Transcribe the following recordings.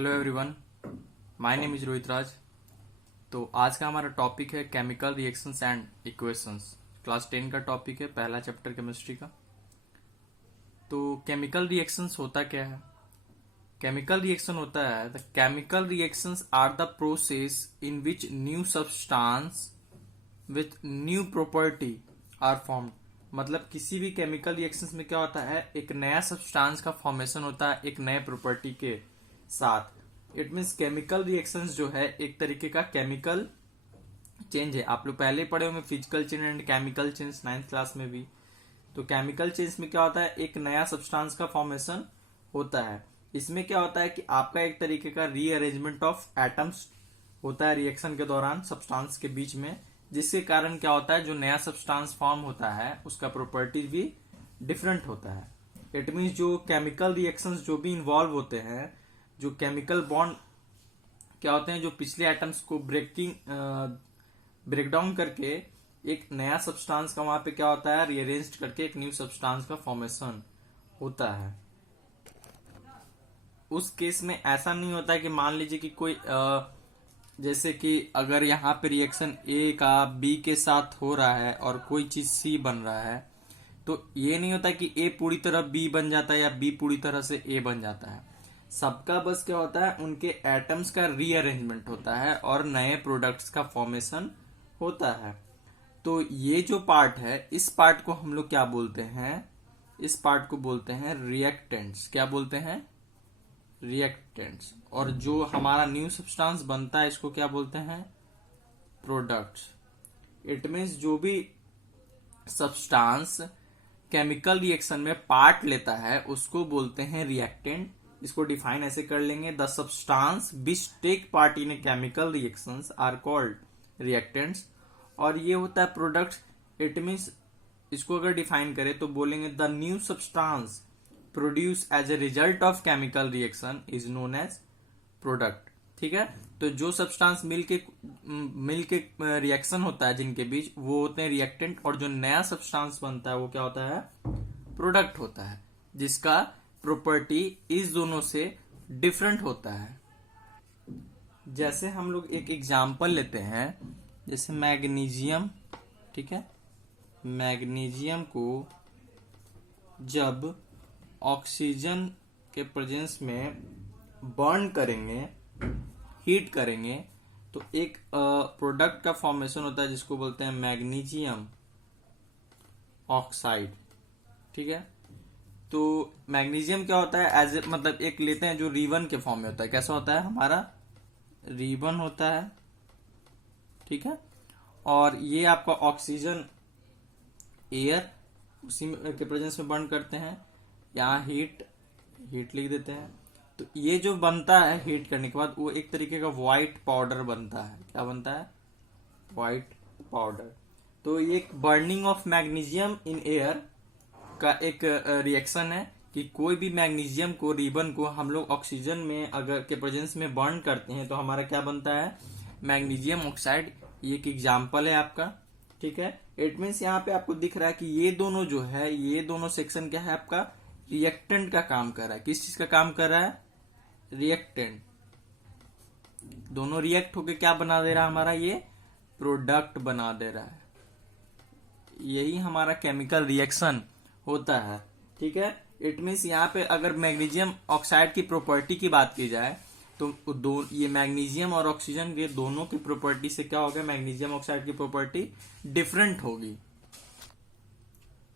Hello everyone, my name is Rohit Raj. तो आज का हमारा टॉपिक है chemical reactions and equations. Class 10 का टॉपिक है, पहला चैप्टर केमिस्ट्री का। तो केमिकल रिएक्शंस होता क्या है? केमिकल रिएक्शन होता है the chemical reactions are the process in which new substance with new property are formed. मतलब किसी भी केमिकल रिएक्शंस में क्या होता है, एक नया सब्सटेंस का फॉर्मेशन होता है एक नए प्रॉपर्टी के साथ। इट मीन्स केमिकल रिएक्शंस जो है एक तरीके का केमिकल चेंज है। आप लोग पहले पढ़े होंगे physical change and chemical change 9th class में भी। तो केमिकल चेंज में क्या होता है, एक नया सब्सटेंस का फॉर्मेशन होता है। इसमें क्या होता है कि आपका एक तरीके का रीअरेंजमेंट ऑफ एटम्स होता है रिएक्शन के दौरान सब्सटेंस के बीच में, जिसके कारण क्या होता है, जो नया सब्सटेंस फॉर्म होता है उसका प्रॉपर्टीज भी डिफरेंट होता है। इट मीन्स जो केमिकल रिएक्शंस जो भी इन्वॉल्व होते हैं, जो केमिकल बॉन्ड क्या होते हैं, जो पिछले एटम्स को ब्रेक डाउन करके एक नया सब्सटेंस का वहां पे क्या होता है, रीअरेंज करके एक न्यू सब्सटेंस का फॉर्मेशन होता है। उस केस में ऐसा नहीं होता है कि मान लीजिए कि कोई जैसे कि अगर यहाँ पे रिएक्शन ए का बी के साथ हो रहा है और कोई चीज सी बन रहा है, तो ये नहीं होता कि ए पूरी तरह बी बन जाता है या बी पूरी तरह से ए बन जाता है। सबका बस क्या होता है, उनके एटम्स का रीअरेंजमेंट होता है और नए प्रोडक्ट्स का फॉर्मेशन होता है। तो ये जो पार्ट है, इस पार्ट को हम लोग क्या बोलते हैं, इस पार्ट को बोलते हैं रिएक्टेंट्स। क्या बोलते हैं? रिएक्टेंट्स। और जो हमारा न्यू सब्सटेंस बनता है इसको क्या बोलते हैं? प्रोडक्ट्स। इट मीन्स जो भी सब्सटेंस केमिकल रिएक्शन में पार्ट लेता है उसको बोलते हैं रिएक्टेंट। इसको डिफाइन ऐसे कर लेंगे, the substance which take part in a chemical reactions are called reactants. और ये होता है प्रोडक्ट्स। इट मीन्स इसको अगर डिफाइन करें तो बोलेंगे the new substance produce as a result of chemical reaction is known as product. ठीक है, तो जो सब्सटेंस मिलके रिएक्शन होता है जिनके बीच, वो होते हैं रिएक्टेंट। और जो नया सब्सटेंस बनता है वो क्या होता है? प्रोडक्ट होता है, जिसका प्रॉपर्टी इस दोनों से डिफरेंट होता है। जैसे हम लोग एक एग्जांपल लेते हैं, जैसे मैग्नीशियम। ठीक है, मैग्नीशियम को जब ऑक्सीजन के प्रेजेंस में बर्न करेंगे, हीट करेंगे, तो एक प्रोडक्ट का फॉर्मेशन होता है जिसको बोलते हैं मैग्नीशियम ऑक्साइड। ठीक है, तो मैग्नीशियम क्या होता है, एज मतलब एक लेते हैं जो रिबन के फॉर्म में होता है। कैसा होता है? हमारा रिबन होता है। ठीक है, और ये आपका ऑक्सीजन एयर उसी के प्रेजेंस में बर्न करते हैं। यहाँ हीट लिख देते हैं। तो ये जो बनता है हीट करने के बाद, वो एक तरीके का व्हाइट पाउडर बनता है। क्या बनता है? White powder. तो ये एक burning of magnesium in air का एक रिएक्शन है कि कोई भी मैग्नीशियम को, रिबन को हम लोग ऑक्सीजन में अगर के प्रेजेंस में बर्न करते हैं तो हमारा क्या बनता है? Magnesium oxide. ये एक एग्जांपल है आपका। ठीक है, इट मीन्स यहाँ पे आपको दिख रहा है कि ये दोनों जो है, ये दोनों सेक्शन क्या है आपका? रिएक्टेंट का काम कर रहा है। किस चीज का काम कर रहा है? रिएक्टेंट। दोनों रिएक्ट होके क्या बना दे रहा है हमारा? ये प्रोडक्ट बना दे रहा है। यही हमारा केमिकल रिएक्शन होता है। ठीक है, इट मीन्स यहाँ पे अगर मैग्नीशियम ऑक्साइड की प्रॉपर्टी की बात की जाए तो ये मैग्नीशियम और ऑक्सीजन के दोनों की प्रॉपर्टी से क्या होगा, मैग्नीशियम ऑक्साइड की प्रॉपर्टी डिफरेंट होगी।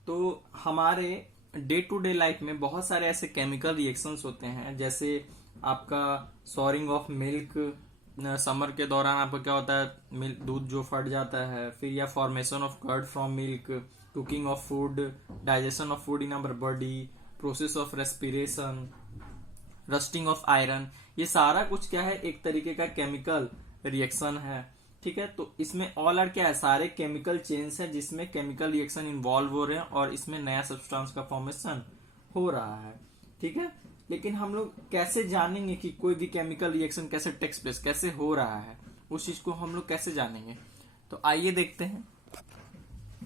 तो हमारे डे टू डे लाइफ में बहुत सारे ऐसे केमिकल रिएक्शंस होते हैं, जैसे आपका सॉरिंग ऑफ मिल्क। समर के दौरान आपका क्या होता है, दूध जो फट जाता है। फिर या formation of curd from milk, cooking of food, digestion of food in our body, process of respiration, rusting of iron. ये सारा कुछ क्या है, एक तरीके का केमिकल रिएक्शन है। ठीक है, तो इसमें ऑल आर क्या है, सारे केमिकल चेंज है जिसमें केमिकल रिएक्शन इन्वॉल्व हो रहे हैं और इसमें नया सब्सटेंस का फॉर्मेशन हो रहा है। ठीक है, लेकिन हम लोग कैसे जानेंगे कि कोई भी केमिकल रिएक्शन कैसे टेक्स प्लेस, कैसे हो रहा है, उस चीज को हम लोग कैसे जानेंगे? तो आइए देखते हैं।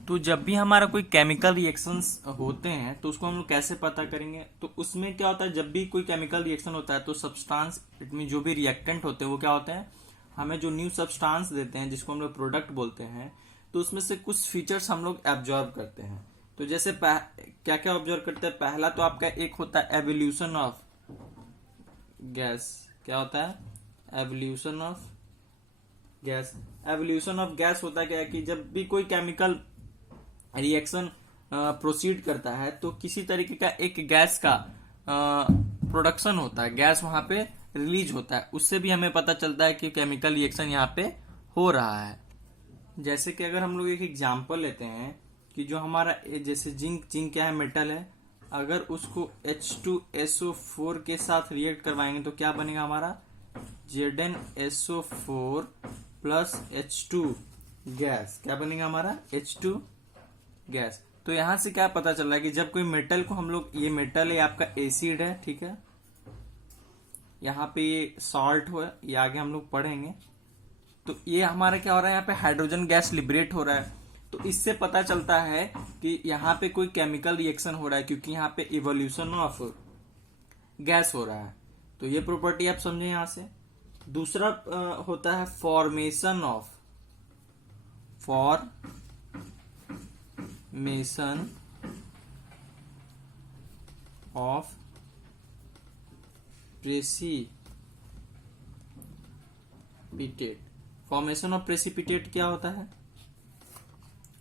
तो जब भी हमारा कोई केमिकल रिएक्शंस होते हैं तो उसको हम लोग कैसे पता करेंगे, तो उसमें क्या होता है, जब भी कोई केमिकल रिएक्शन होता है तो सब्सटेंस, इट मीन जो भी रिएक्टेंट होते हैं वो क्या होते हैं, हमें जो न्यू सब्सटेंस देते हैं जिसको हम लोग प्रोडक्ट बोलते हैं, तो उसमें से कुछ फीचर्स हम लोग एब्जॉर्ब करते हैं। तो जैसे क्या क्या ऑब्जर्व करते हैं, पहला तो आपका एक होता है एवोल्यूशन ऑफ गैस। क्या होता है, evolution of gas. Evolution of gas होता है क्या है कि जब भी कोई केमिकल रिएक्शन प्रोसीड करता है तो किसी तरीके का एक गैस का प्रोडक्शन होता है, गैस वहां पे रिलीज होता है, उससे भी हमें पता चलता है कि केमिकल रिएक्शन यहाँ पे हो रहा है। जैसे कि अगर हम लोग एक एग्जांपल लेते हैं कि जो हमारा जैसे जिंक क्या है, मेटल है, अगर उसको H2SO4 के साथ रिएक्ट करवाएंगे तो क्या बनेगा हमारा, ZnSO4 प्लस H2 गैस। क्या बनेगा हमारा, H2 गैस। तो यहां से क्या पता चल रहा है कि जब कोई मेटल को हम लोग, ये मेटल है आपका एसिड है, ठीक है, यहाँ पे ये सॉल्ट हो, ये आगे हम लोग पढ़ेंगे। तो ये हमारा क्या हो रहा है, यहाँ पे हाइड्रोजन गैस लिबरेट हो रहा है। तो इससे पता चलता है कि यहाँ पे कोई केमिकल रिएक्शन हो रहा है, क्योंकि यहाँ पे इवोल्यूशन ऑफ गैस हो रहा है। तो ये प्रॉपर्टी आप समझे यहां से। दूसरा होता है formation of precipitate. Formation of precipitate क्या होता है,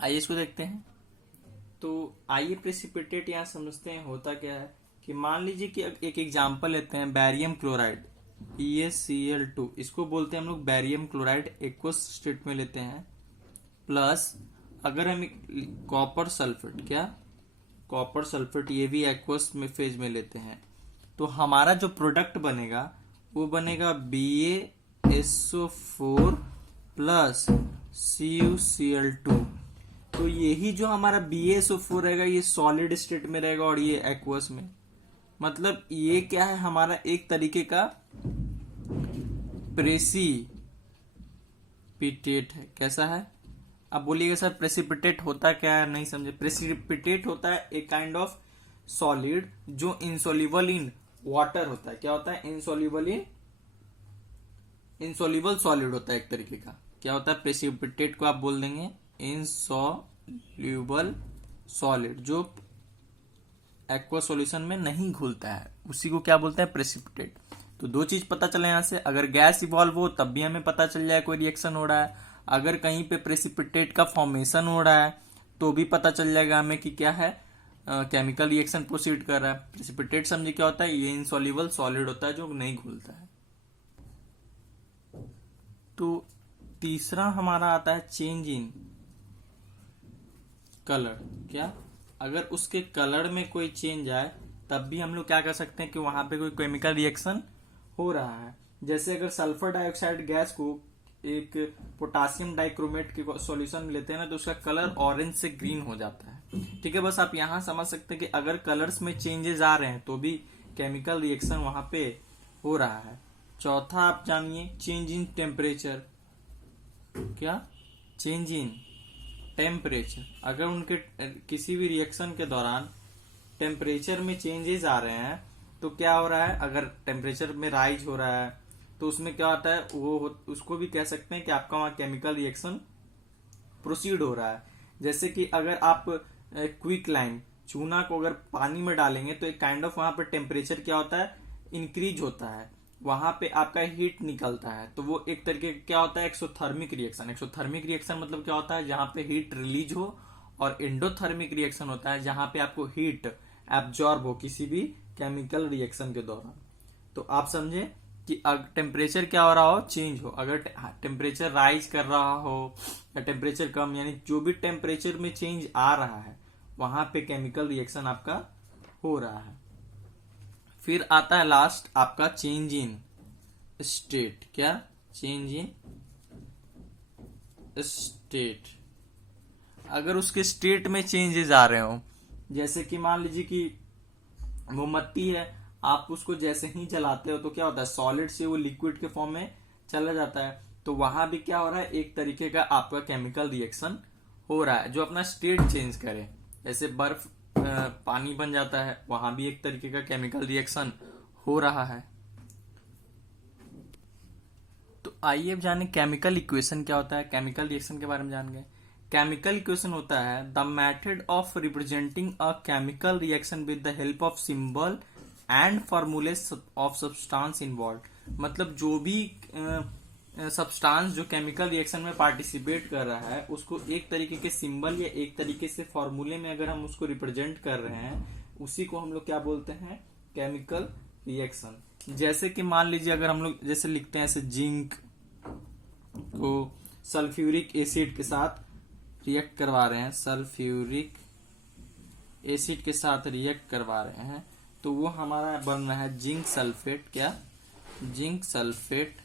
आइए इसको देखते हैं। तो आइए प्रेसिपिटेट यहां समझते हैं होता क्या है कि मान लीजिए कि एक एग्जांपल लेते हैं, बैरियम क्लोराइड EaCl2, इसको बोलते हैं हम लोग बैरियम क्लोराइड, एक्वस स्टेट में लेते हैं। प्लस अगर हम कॉपर सल्फेट, क्या कॉपर सल्फेट, ये भी एक्वस में फेज में लेते हैं, तो हमारा जो प्रोडक्ट बनेगा वो बनेगा BaSO4 प्लस CuCl2। तो यही जो हमारा BaSO4 रहेगा ये सॉलिड स्टेट में रहेगा और ये एक्वस में। मतलब ये क्या है, हमारा एक तरीके का प्रेसिपिटेट है। कैसा है, अब बोलिएगा सर प्रेसिपिटेट होता क्या है, नहीं समझे। प्रेसिपिटेट होता है एक काइंड ऑफ सॉलिड जो इनसोल्यूबल इन वाटर होता है। क्या होता है, इनसोल्यूबल सॉलिड होता है एक तरीके का। क्या होता है, प्रेसिपिटेट को आप बोल देंगे इनसोल्यूबल सॉलिड, जो एक्वा सॉल्यूशन में नहीं घुलता है, उसी को क्या बोलते हैं, प्रेसिपिटेट। तो दो चीज पता चले यहां से, अगर गैस इवॉल्व हो तब भी हमें पता चल जाए कोई रिएक्शन हो रहा है, अगर कहीं पे प्रेसिपिटेट का फॉर्मेशन हो रहा है तो भी पता चल जाएगा हमें कि क्या है, केमिकल रिएक्शन प्रोसीड कर रहा है। प्रेसिपिटेट समझिए क्या होता है, ये इनसॉल्यूबल सॉलिड होता है जो नहीं घुलता है। तो तीसरा हमारा आता है चेंज इन कलर। क्या, अगर उसके कलर में कोई चेंज आए तब भी हम लोग क्या कर सकते हैं कि वहां पे कोई केमिकल रिएक्शन हो रहा है। जैसे अगर सल्फर डाइऑक्साइड गैस को एक पोटासियम डाइक्रोमेट के सॉल्यूशन में लेते हैं ना, तो उसका कलर ऑरेंज से ग्रीन हो जाता है। ठीक है, बस आप यहां समझ सकते हैं कि अगर कलर्स में चेंजेस आ रहे हैं तो भी केमिकल रिएक्शन वहां पे हो रहा है। चौथा आप जानिए चेंज इन टेम्परेचर। क्या, चेंज इन टेम्परेचर, अगर उनके किसी भी रिएक्शन के दौरान टेम्परेचर में चेंजेस आ रहे हैं तो क्या हो रहा है, अगर टेम्परेचर में राइज हो रहा है तो उसमें क्या होता है, वो उसको भी कह सकते हैं कि आपका वहां केमिकल रिएक्शन प्रोसीड हो रहा है। जैसे कि अगर आप क्विक लाइम चूना को अगर पानी में डालेंगे तो एक काइंड ऑफ वहां पर टेम्परेचर क्या होता है, इंक्रीज होता है, वहां पे आपका हीट निकलता है। तो वो एक तरीके का क्या होता है, एक्सोथर्मिक रिएक्शन। एक्सोथर्मिक रिएक्शन मतलब क्या होता है, जहां पे हीट रिलीज हो, और एंडोथर्मिक रिएक्शन होता है जहां पे आपको हीट एब्जॉर्ब हो किसी भी केमिकल रिएक्शन के दौरान। तो आप समझे कि टेम्परेचर क्या हो रहा हो, चेंज हो, अगर टेम्परेचर राइज कर रहा हो या टेम्परेचर कम, यानी जो भी टेम्परेचर में चेंज आ रहा है वहां पे केमिकल रिएक्शन आपका हो रहा है। फिर आता है लास्ट आपका चेंज इन स्टेट। क्या, चेंज इन स्टेट, अगर उसके स्टेट में चेंजेस आ रहे हो, जैसे कि मान लीजिए कि मोमबत्ती है, आप उसको जैसे ही जलाते हो तो क्या होता है, सॉलिड से वो लिक्विड के फॉर्म में चला जाता है। तो वहां भी क्या हो रहा है, एक तरीके का आपका केमिकल रिएक्शन हो रहा है जो अपना स्टेट चेंज करे, जैसे बर्फ पानी बन जाता है, वहां भी एक तरीके का केमिकल रिएक्शन हो रहा है। तो आइए अब जाने केमिकल इक्वेशन क्या होता है। केमिकल रिएक्शन के बारे में जान गए। केमिकल इक्वेशन होता है the method of representing a chemical reaction with the help of symbol and फॉर्मूले ऑफ सब्सटेंस इन्वॉल्व। मतलब जो भी सब्सटेंस जो केमिकल रिएक्शन में पार्टिसिपेट कर रहा है उसको एक तरीके के सिंबल या एक तरीके से फॉर्मूले में अगर हम उसको रिप्रेजेंट कर रहे हैं, उसी को हम लोग क्या बोलते हैं, केमिकल रिएक्शन। जैसे कि मान लीजिए अगर हम लोग जैसे लिखते हैं ऐसे जिंक को सल्फ्यूरिक एसिड के साथ रिएक्ट करवा रहे हैं, सल्फ्यूरिक एसिड के साथ रिएक्ट करवा रहे हैं, तो वो हमारा बन रहा है जिंक सल्फेट। क्या? Zinc sulphate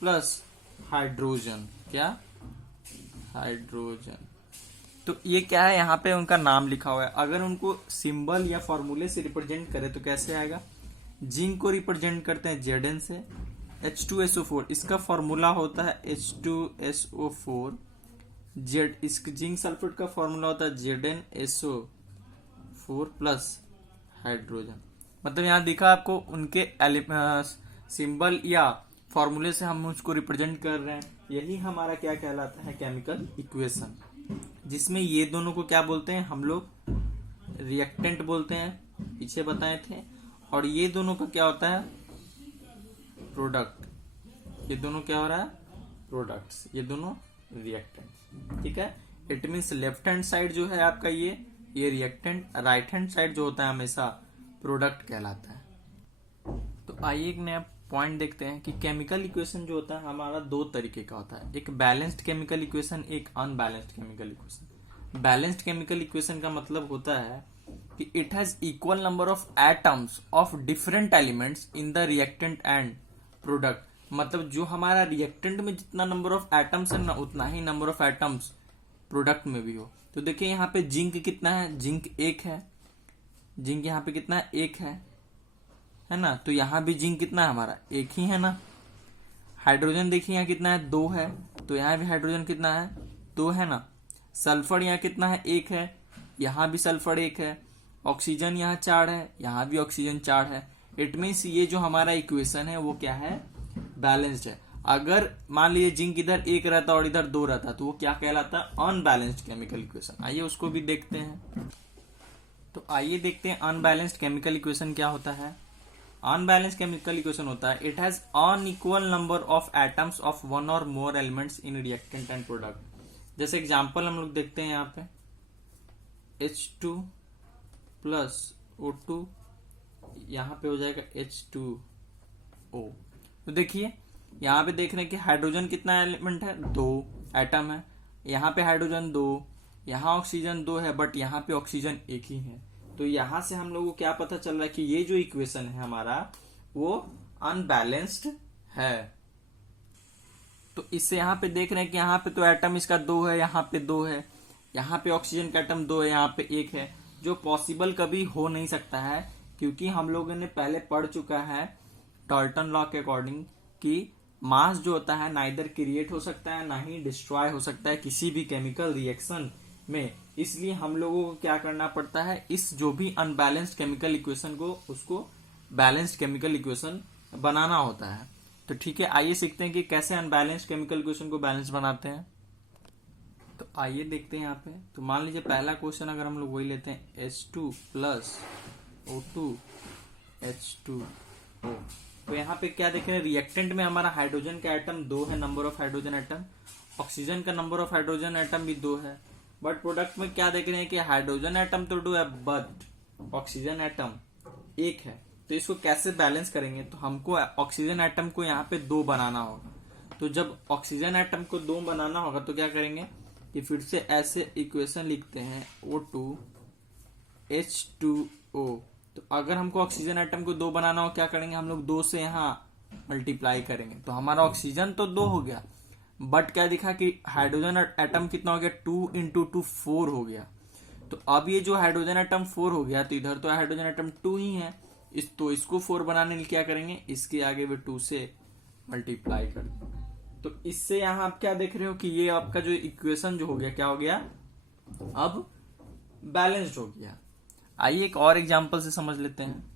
plus hydrogen. क्या? हाइड्रोजन। तो ये क्या है, यहाँ पे उनका नाम लिखा हुआ है। अगर उनको सिंबल या फॉर्मूले से रिप्रेजेंट करें तो कैसे आएगा? जिंक को रिप्रेजेंट करते हैं Zn से, H2SO4 इसका फॉर्मूला होता है H2SO4। इस जिंक सल्फेट का फॉर्मूला होता है ZnSO4 प्लस हाइड्रोजन। मतलब यहाँ दिखा आपको उनके सिंबल या फॉर्मूले से हम उसको रिप्रेजेंट कर रहे हैं। यही हमारा क्या कहलाता है, केमिकल इक्वेशन, जिसमें ये दोनों को क्या बोलते हैं हम लोग, रिएक्टेंट बोलते हैं, पीछे बताए थे। और ये दोनों का क्या होता है, प्रोडक्ट। ये दोनों क्या हो रहा है, प्रोडक्ट्स, ये दोनों रिएक्टेंट। ठीक है, it means left hand side जो है आपका ये रिएक्टेंट, राइट हैंड साइड जो होता है हमेशा प्रोडक्ट कहलाता है। तो आइए एक नया पॉइंट देखते हैं कि केमिकल इक्वेशन जो होता है हमारा दो तरीके का होता है, एक बैलेंस्ड केमिकल इक्वेशन, एक unbalanced chemical equation. Balanced chemical equation का मतलब होता है कि it has equal number of atoms of different elements in the reactant and product. मतलब जो हमारा रिएक्टेंट में जितना नंबर ऑफ एटम्स है ना, उतना ही नंबर ऑफ एटम्स प्रोडक्ट में भी हो। तो देखिए यहाँ पे जिंक कितना है, जिंक 1 है। जिंक यहाँ पे कितना है, 1 है ना। तो यहाँ भी जिंक कितना है हमारा, 1 ही है ना। हाइड्रोजन देखिए यहाँ कितना है, 2 है। तो यहाँ भी हाइड्रोजन कितना है, 2 है ना। सल्फर यहाँ कितना है, 1 है। यहाँ भी सल्फर 1 है। ऑक्सीजन यहाँ 4 है, यहाँ भी ऑक्सीजन 4 है। इट मीन्स ये जो हमारा इक्वेशन है वो क्या है, बैलेंस्ड है। अगर मान लीजिए जिंक इधर 1 रहता और इधर 2 रहता तो वो क्या कहलाता, अनबैलेंस्ड केमिकल इक्वेशन। आइए उसको भी देखते हैं। तो आइए देखते हैं अनबैलेंस्ड केमिकल इक्वेशन क्या होता है। अनबैलेंस्ड केमिकल इक्वेशन होता है it has unequal number of atoms of one और more elements in reactant and product. जैसे एग्जांपल हम लोग देखते हैं यहाँ पे H2 प्लस O2, यहाँ पे हो जाएगा H2O। तो देखिए यहाँ पे देख रहे हैं कि हाइड्रोजन कितना एलिमेंट है, 2 एटम है। यहाँ पे हाइड्रोजन 2, यहाँ ऑक्सीजन 2 है, बट यहाँ पे ऑक्सीजन 1 ही है। तो यहाँ से हम लोगों को क्या पता चल रहा है कि ये जो इक्वेशन है हमारा वो अनबैलेंस्ड है। तो इससे यहाँ पे देख रहे हैं कि यहाँ पे तो एटम इसका 2 है, यहाँ पे 2 है, यहाँ पे ऑक्सीजन का एटम 2 है, यहाँ पे 1 है, जो पॉसिबल कभी हो नहीं सकता है। क्योंकि हम लोगों ने पहले पढ़ चुका है डाल्टन लॉ के अकॉर्डिंग कि मास जो होता है ना इधर क्रिएट हो सकता है ना ही डिस्ट्रॉय हो सकता है किसी भी केमिकल रिएक्शन में। इसलिए हम लोगों को क्या करना पड़ता है, इस जो भी अनबैलेंस्ड केमिकल इक्वेशन को उसको बैलेंस्ड केमिकल इक्वेशन बनाना होता है। तो ठीक है, आइए सीखते हैं कि कैसे अनबैलेंस्ड केमिकल इक्वेशन को बैलेंस बनाते हैं। तो आइए देखते हैं यहाँ पे। तो मान लीजिए पहला क्वेश्चन अगर हम लोग वही लेते हैं H2 प्लस O2 H2O। तो यहाँ पे क्या देख रहे हैं, रिएक्टेंट में हमारा हाइड्रोजन का एटम 2 है, number of hydrogen atom. Oxygen का नंबर ऑफ हाइड्रोजन एटम भी 2 है। बट प्रोडक्ट में क्या देख रहे हैं कि हाइड्रोजन एटम तो 2 है बट ऑक्सीजन एटम 1 है। तो इसको कैसे बैलेंस करेंगे, तो हमको ऑक्सीजन एटम को यहाँ पे 2 बनाना होगा। तो जब ऑक्सीजन एटम को 2 बनाना होगा तो क्या करेंगे कि फिर से ऐसे इक्वेशन लिखते हैं O2 H2O। तो अगर हमको ऑक्सीजन एटम को 2 बनाना हो क्या करेंगे, हम लोग 2 से यहाँ मल्टीप्लाई करेंगे। तो हमारा ऑक्सीजन तो 2 हो गया, बट क्या दिखा कि हाइड्रोजन एटम कितना हो गया, 2 × 2 4 हो गया। तो अब ये जो हाइड्रोजन एटम 4 हो गया, तो इधर तो हाइड्रोजन एटम 2 ही है, तो इसको 4 बनाने के लिए क्या करेंगे, इसके आगे भी 2 से मल्टीप्लाई कर देंगे। तो इससे यहां आप क्या देख रहे हो कि ये आपका जो इक्वेशन जो हो गया क्या हो गया, अब बैलेंस्ड हो गया। आइए एक और एग्जांपल से समझ लेते हैं।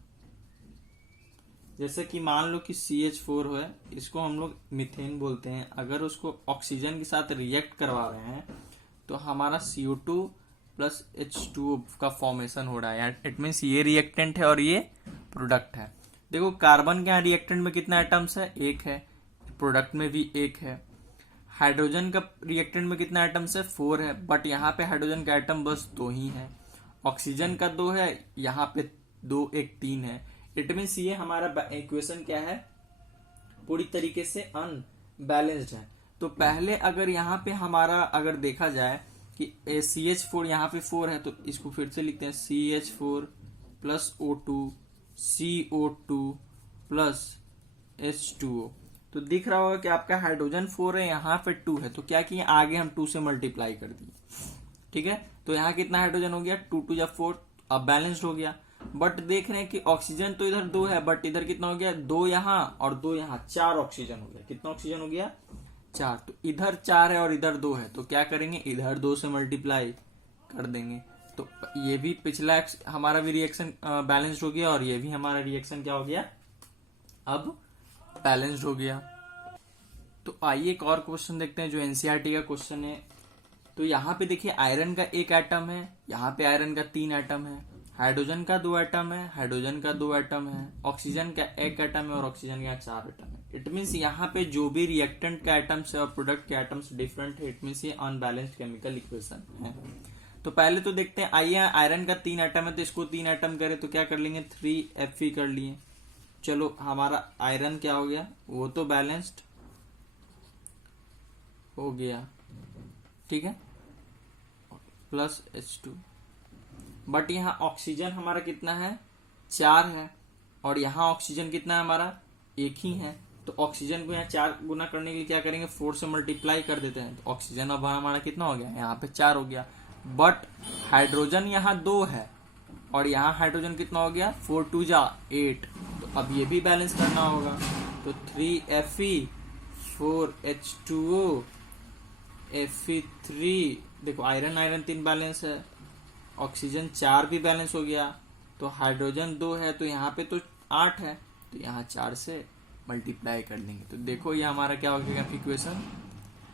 जैसे कि मान लो कि CH4 है, इसको हम लोग मीथेन बोलते हैं। अगर उसको ऑक्सीजन के साथ रिएक्ट करवा रहे हैं तो हमारा CO2 प्लस H2O का फॉर्मेशन हो रहा है। इट मीन्स ये रिएक्टेंट है और ये प्रोडक्ट है। देखो कार्बन के यहाँ रिएक्टेंट में कितना एटम्स है, एक है। प्रोडक्ट में भी एक है। हाइड्रोजन का रिएक्टेंट में कितना एटम्स है, 4 है। बट यहाँ पे हाइड्रोजन का एटम बस 2 ही है। ऑक्सीजन का 2 है, यहाँ पे 2 1 3 है। इट मीन्स ये हमारा इक्वेशन क्या है, पूरी तरीके से अनबैलेंस्ड है। तो पहले अगर यहाँ पे हमारा अगर देखा जाए कि CH4 यहाँ पे 4 है, तो इसको फिर से लिखते हैं CH4 plus O2 CO2 plus H2O। तो दिख रहा होगा कि आपका हाइड्रोजन 4 है, यहाँ पे 2 है। तो क्या किए, आगे हम 2 से मल्टीप्लाई कर दिए। ठीक है, तो यहाँ कितना हाइड्रोजन हो गया, 2 2 4, अब बैलेंस्ड हो गया। बट देख रहे हैं कि ऑक्सीजन तो इधर 2 है, बट इधर कितना हो गया, 2 यहाँ और 2 यहाँ, 4 ऑक्सीजन हो गया। कितना ऑक्सीजन हो गया, 4। तो इधर 4 है और इधर 2 है, तो क्या करेंगे, इधर 2 से मल्टीप्लाई कर देंगे। तो ये भी पिछला हमारा भी रिएक्शन बैलेंस्ड हो गया और ये भी हमारा रिएक्शन क्या हो गया, अब बैलेंस्ड हो गया। तो आइए एक और क्वेश्चन देखते हैं जो एनसीईआरटी का क्वेश्चन है। तो यहाँ पे देखिए आयरन का 1 एटम है, यहाँ पे आयरन का 3 एटम है। हाइड्रोजन का 2 एटम है, हाइड्रोजन का 2 एटम है। ऑक्सीजन का 1 एटम है और ऑक्सीजन का 4 एटम है। इट मीन्स यहाँ पे जो भी रिएक्टेंट का एटम्स है और प्रोडक्ट के एटम्स डिफरेंट है। इट मीन्स ये अनबैलेंस्ड केमिकल इक्वेशन है। तो पहले तो देखते हैं, आइए आयरन का 3 एटम है तो इसको 3 एटम करे तो क्या कर लेंगे, 3Fe कर लिए। चलो हमारा आयरन क्या हो गया, वो तो बैलेंस्ड हो गया, ठीक है, प्लस H2। बट यहाँ ऑक्सीजन हमारा कितना है, 4 है। और यहाँ ऑक्सीजन कितना है हमारा, 1 ही है। तो ऑक्सीजन को यहाँ 4 गुना करने के लिए क्या करेंगे, 4 से मल्टीप्लाई कर देते हैं। तो ऑक्सीजन अब हमारा कितना हो गया, यहाँ पे 4 हो गया। बट हाइड्रोजन यहाँ 2 है और यहाँ हाइड्रोजन कितना हो गया, 4 2 जा 8। तो अब ये भी बैलेंस करना होगा। तो 3Fe 4H2O Fe3, देखो आयरन आयरन 3 बैलेंस है, ऑक्सीजन 4 भी बैलेंस हो गया। तो हाइड्रोजन 2 है तो यहाँ पे तो 8 है, तो यहाँ 4 से मल्टीप्लाई कर लेंगे। तो देखो ये हमारा क्या हो गया, इक्वेशन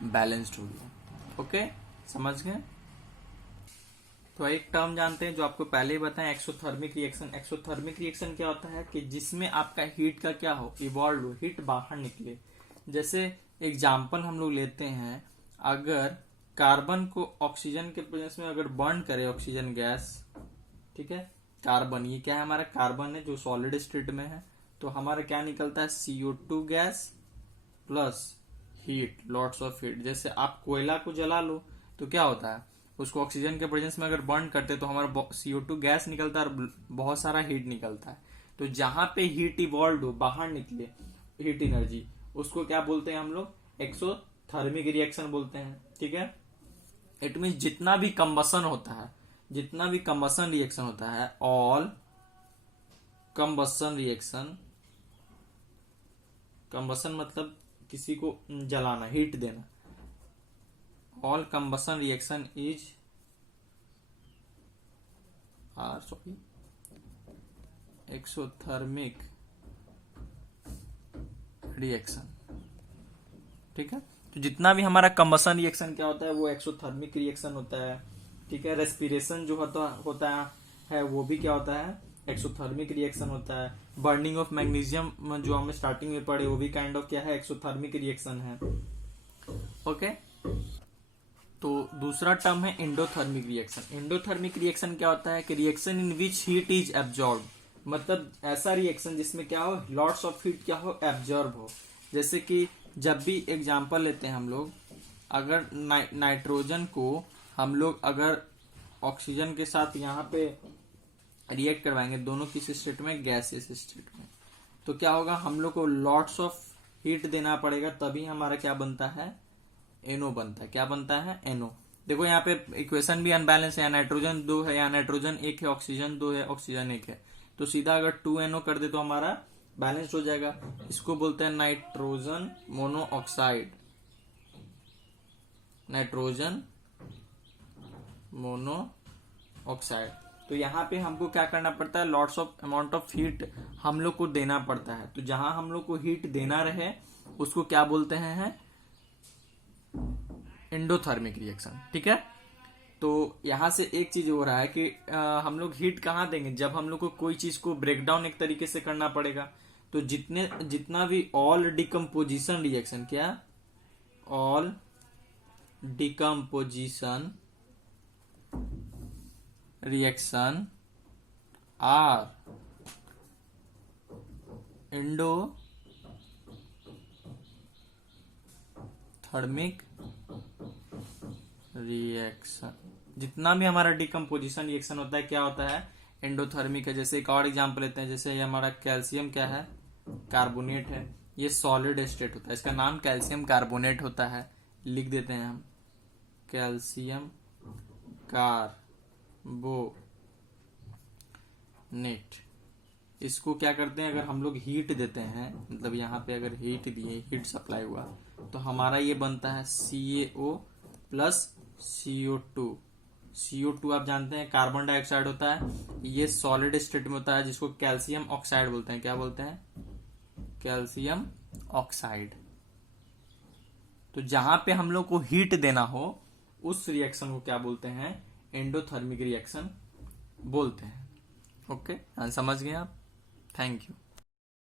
बैलेंस्ड हो गया। ओके, समझ गए। तो एक टर्म जानते हैं जो आपको पहले ही बताएं, एक्सोथर्मिक रिएक्शन। एक्सोथर्मिक रिएक्शन क्या होता है कि जिसमें आपका हीट का क्या हो, इवॉल्व हो, हीट बाहर निकले। जैसे एग्जाम्पल हम लोग लेते हैं, अगर कार्बन को ऑक्सीजन के प्रेजेंस में अगर बर्न करे ऑक्सीजन गैस, ठीक है, कार्बन ये क्या है हमारा, कार्बन है जो सॉलिड स्टेट में है। तो हमारा क्या निकलता है, CO2 gas plus heat, lots of heat. जैसे आप कोयला को जला लो तो क्या होता है, उसको ऑक्सीजन के प्रेजेंस में अगर बर्न करते तो हमारा CO2 गैस निकलता है और बहुत सारा हीट निकलता है। तो जहां पे हीट इवॉल्व हो, बाहर निकले हीट एनर्जी, उसको क्या बोलते हैं हम लोग, एक्सोथर्मिक रिएक्शन बोलते हैं। ठीक है, इट मीन जितना भी कंबसन होता है, जितना भी कंबसन रिएक्शन होता है, ऑल कंबसन रिएक्शन, कंबसन मतलब किसी को जलाना, हीट देना। All combustion reaction is exothermic reaction. ठीक है, तो जितना भी हमारा कंबसन रिएक्शन क्या होता है वो एक्सोथर्मिक रिएक्शन होता है। ठीक है, रेस्पिरेशन जो होता है वो भी क्या होता है, एक्सोथर्मिक रिएक्शन होता है। बर्निंग ऑफ मैग्नीशियम जो हमें स्टार्टिंग में पढ़े वो भी काइंड ऑफ क्या है, एक्सोथर्मिक रिएक्शन है। ओके, तो दूसरा टर्म है एंडोथर्मिक रिएक्शन। एंडोथर्मिक रिएक्शन क्या होता है कि reaction in which heat is absorb, मतलब ऐसा रिएक्शन जिसमें क्या हो, लॉट्स ऑफ हीट क्या हो, एब्जॉर्ब हो। जैसे कि जब भी एग्जांपल लेते हैं हम लोग, अगर नाइट्रोजन को हम लोग अगर ऑक्सीजन के साथ यहाँ पे रिएक्ट करवाएंगे, दोनों किस स्टेट में, गैसेस स्टेट में, तो क्या होगा, हम लोग को लॉट्स ऑफ हीट देना पड़ेगा, तभी हमारा क्या बनता है, एनो बनता है। क्या बनता है, एनो। देखो यहाँ पे इक्वेशन भी अनबैलेंस है, नाइट्रोजन 2 है, यहाँ नाइट्रोजन 1 है, ऑक्सीजन 2 है, ऑक्सीजन 1 है। तो सीधा अगर 2NO कर दे तो हमारा बैलेंस हो जाएगा। इसको बोलते हैं nitrogen monoxide. Nitrogen mono oxide. तो यहाँ पे हमको क्या करना पड़ता है, lots of amount of heat हम लोग को देना पड़ता है। तो जहां हम लोग को हीट देना रहे उसको क्या बोलते हैं, एंडोथर्मिक रिएक्शन। ठीक है, तो यहां से एक चीज हो रहा है कि हम लोग हीट कहाँ देंगे, जब हम लोग को कोई चीज को ब्रेक डाउन एक तरीके से करना पड़ेगा। तो जितना भी ऑल डिकम्पोजिशन रिएक्शन, क्या all decomposition reaction are endothermic reaction, जितना भी हमारा डिकम्पोजिशन रिएक्शन होता है क्या होता है, एंडोथर्मिक है। जैसे एक और एग्जांपल लेते हैं, जैसे ये हमारा कैल्शियम क्या है, कार्बोनेट है। ये सॉलिड स्टेट होता है, इसका नाम कैल्शियम कार्बोनेट होता है। लिख देते हैं हम कैल्शियम कार्बोनेट। इसको क्या करते हैं, अगर हम लोग हीट देते हैं, मतलब यहाँ पे अगर हीट दिए, हीट सप्लाई हुआ, तो हमारा ये बनता है CaO प्लस CO2। CO2 आप जानते हैं कार्बन डाइऑक्साइड होता है, ये सॉलिड स्टेट में होता है, जिसको कैल्शियम ऑक्साइड बोलते हैं। क्या बोलते हैं, कैल्शियम ऑक्साइड। तो जहां पे हम लोग को हीट देना हो उस रिएक्शन को क्या बोलते हैं, एंडोथर्मिक रिएक्शन बोलते हैं। ओके, समझ गए आप। Thank you.